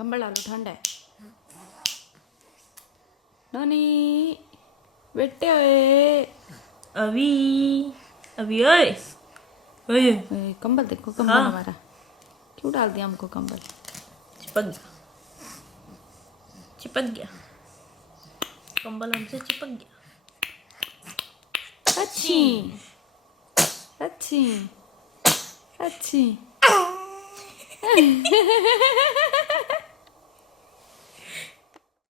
कंबल डालो, ठंड है। नोनी बेटे ओए अभी अभी ओए ओए ओए, कंबल देखो, कंबल हाँ। हमारा क्यों डाल दिया हमको कंबल। चिपक गया, चिपक गया, कंबल हमसे चिपक गया। अच्छी अच्छी अच्छी